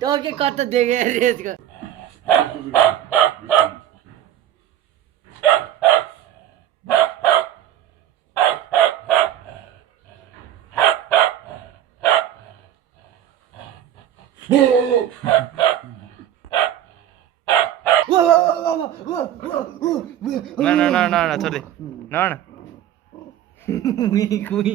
तो के कत देगे रेस को ना छोड़ दे ना कुई